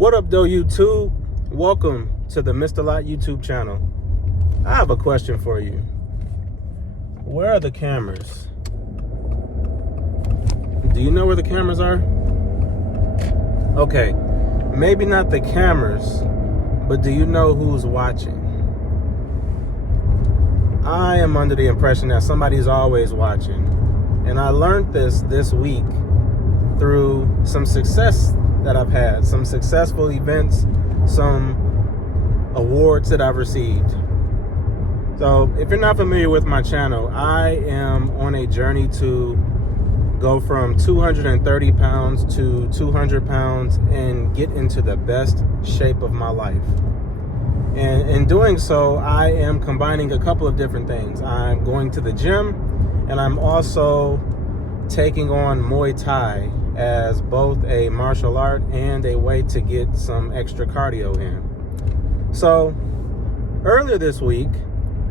What up, though, YouTube? Welcome to the Mr. Lot YouTube channel. I have a question for you. Where are the cameras? Do you know where the cameras are? Okay, maybe not the cameras, but do you know who's watching? I am under the impression that somebody's always watching. And I learned this week through some success that I've had, some successful events, some awards that I've received. So if you're not familiar with my channel, I am on a journey to go from 230 pounds to 200 pounds and get into the best shape of my life. And in doing so, I am combining a couple of different things. I'm going to the gym, and I'm also taking on Muay Thai as both a martial art and a way to get some extra cardio in. So earlier this week,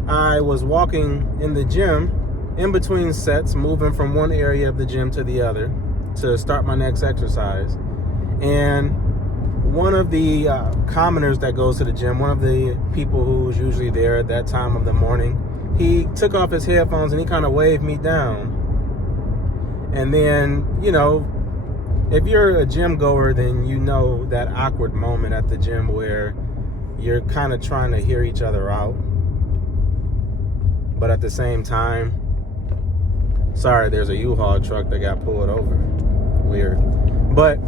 I was walking in the gym in between sets, moving from one area of the gym to the other to start my next exercise. And one of the commoners that goes to the gym, one of the people who's usually there at that time of the morning, he took off his headphones and he kind of waved me down. And then, you know, if you're a gym goer, then you know that awkward moment at the gym where you're kind of trying to hear each other out, but at the same time, sorry, there's a U-Haul truck that got pulled over. Weird. But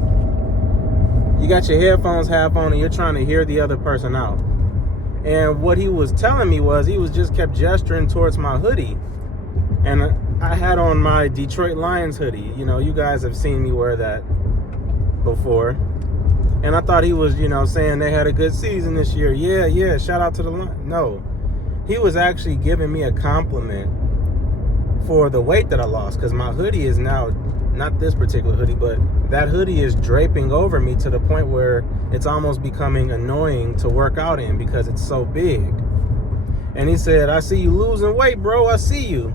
you got your headphones half on and you're trying to hear the other person out. And what he was telling me was he was just kept gesturing towards my hoodie. And I had on my Detroit Lions hoodie. You know, you guys have seen me wear that before. And I thought he was, you know, saying they had a good season this year. Yeah, shout out to the Lions. No, he was actually giving me a compliment for the weight that I lost, because my hoodie is now, not this particular hoodie, but that hoodie is draping over me to the point where it's almost becoming annoying to work out in because it's so big. And he said, "I see you losing weight, bro. I see you."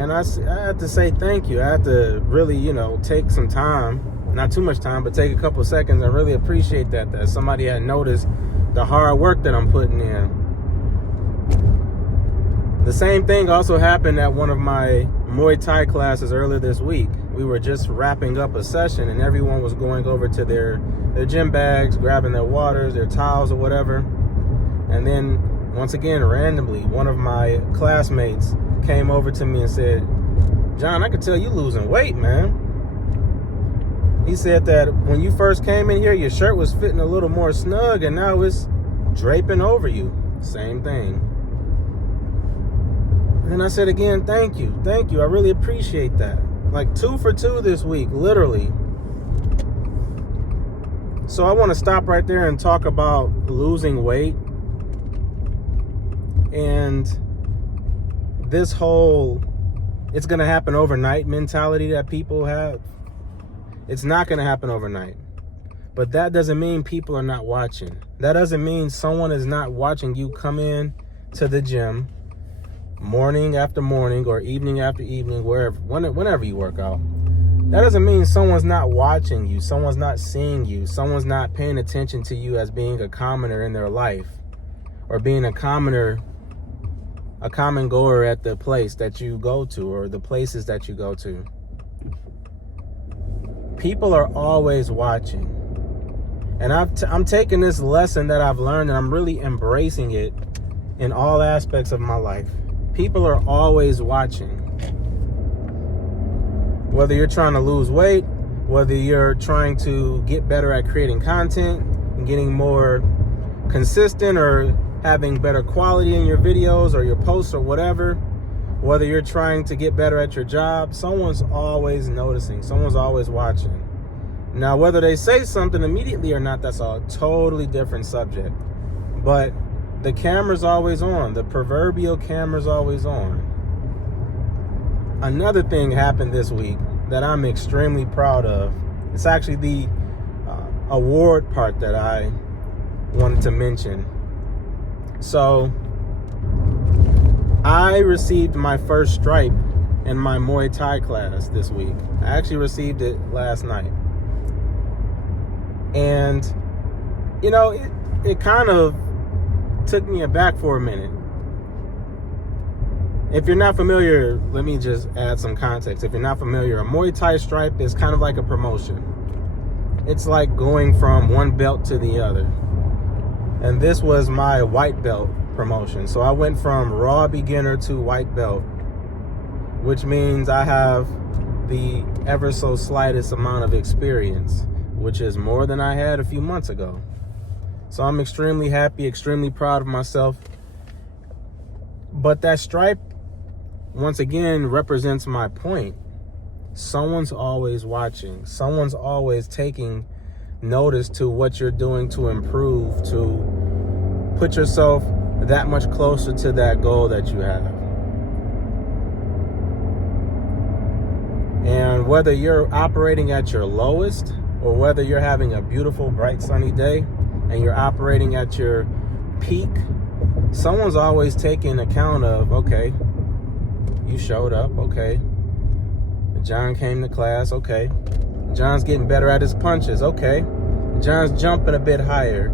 And I had to say thank you. I had to really, you know, take some time, not too much time, but take a couple seconds and really appreciate that somebody had noticed the hard work that I'm putting in. The same thing also happened at one of my Muay Thai classes earlier this week. We were just wrapping up a session and everyone was going over to their gym bags, grabbing their waters, their towels or whatever. And then once again, randomly, one of my classmates came over to me and said, "John, I could tell you losing weight, man." He said that when you first came in here, your shirt was fitting a little more snug and now it's draping over you. Same thing. And I said again, thank you. I really appreciate that. Like 2 for 2 this week, literally. So I want to stop right there and talk about losing weight and this whole it's going to happen overnight mentality that people have. It's not going to happen overnight. But that doesn't mean people are not watching. That doesn't mean someone is not watching you come in to the gym morning after morning or evening after evening, whenever you work out. That doesn't mean someone's not watching you, someone's not seeing you, someone's not paying attention to you as being a commoner in their life, or being a common goer at the place that you go to or the places that you go to. People are always watching. And I'm taking this lesson that I've learned and I'm really embracing it in all aspects of my life. People are always watching. Whether you're trying to lose weight, whether you're trying to get better at creating content and getting more consistent or having better quality in your videos or your posts or whatever, whether you're trying to get better at your job, someone's always noticing, someone's always watching. Now, whether they say something immediately or not, that's a totally different subject. But the camera's always on. The proverbial camera's always on. Another thing happened this week that I'm extremely proud of. It's actually the award part that I wanted to mention. So I received my first stripe in my Muay Thai class this week. I actually received it last night. And, it kind of took me aback for a minute. If you're not familiar, let me just add some context. If you're not familiar, a Muay Thai stripe is kind of like a promotion. It's like going from one belt to the other. And this was my white belt promotion. So I went from raw beginner to white belt, which means I have the ever so slightest amount of experience, which is more than I had a few months ago. So I'm extremely happy, extremely proud of myself. But that stripe, once again, represents my point. Someone's always watching. Someone's always taking notice to what you're doing to improve, to put yourself that much closer to that goal that you have. And whether you're operating at your lowest or whether you're having a beautiful, bright, sunny day and you're operating at your peak, someone's always taking account of, okay, you showed up, okay. John came to class, okay. John's getting better at his punches, okay. John's jumping a bit higher.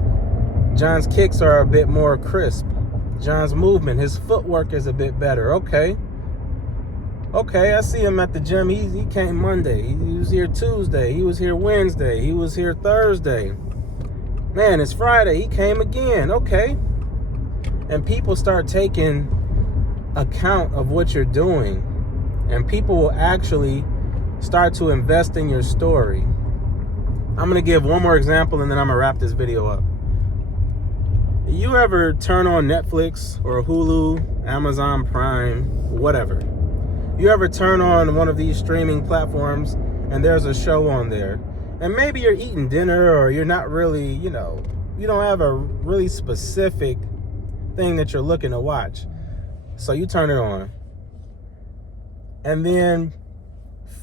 John's kicks are a bit more crisp. John's movement, his footwork is a bit better, okay. Okay, I see him at the gym. He came Monday. He was here Tuesday. He was here Wednesday. He was here Thursday. Man, it's Friday. He came again. Okay. And people start taking account of what you're doing. And people will actually start to invest in your story. I'm going to give one more example and then I'm going to wrap this video up. You ever turn on Netflix or Hulu, Amazon Prime, whatever? You ever turn on one of these streaming platforms and there's a show on there, and maybe you're eating dinner or you're not really, you don't have a really specific thing that you're looking to watch. So you turn it on. And then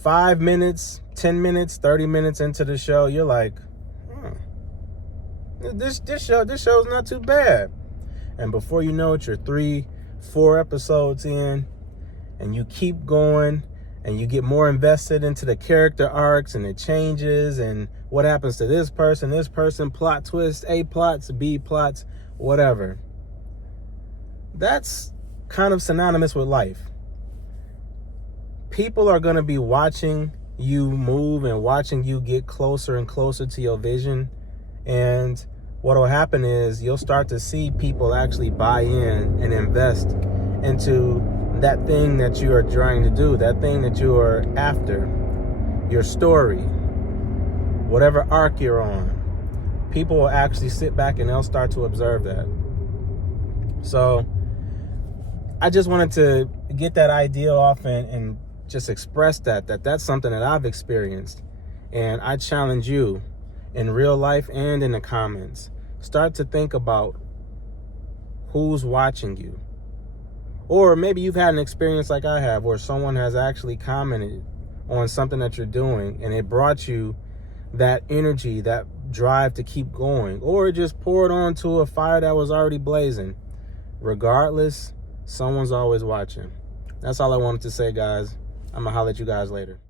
5 minutes, 10 minutes, 30 minutes into the show, you're like, this show's not too bad. And before you know it, you're 3-4 episodes in. And you keep going and you get more invested into the character arcs and the changes and what happens to this person, plot twist, A plots, B plots, whatever. That's kind of synonymous with life. People are going to be watching you move and watching you get closer and closer to your vision. And what will happen is you'll start to see people actually buy in and invest into that thing that you are trying to do, that thing that you are after, your story, whatever arc you're on. People will actually sit back and they'll start to observe that. So I just wanted to get that idea off and just express that's something that I've experienced. And I challenge you in real life and in the comments, start to think about who's watching you. Or maybe you've had an experience like I have where someone has actually commented on something that you're doing and it brought you that energy, that drive to keep going. Or it just poured onto a fire that was already blazing. Regardless, someone's always watching. That's all I wanted to say, guys. I'm going to holler at you guys later.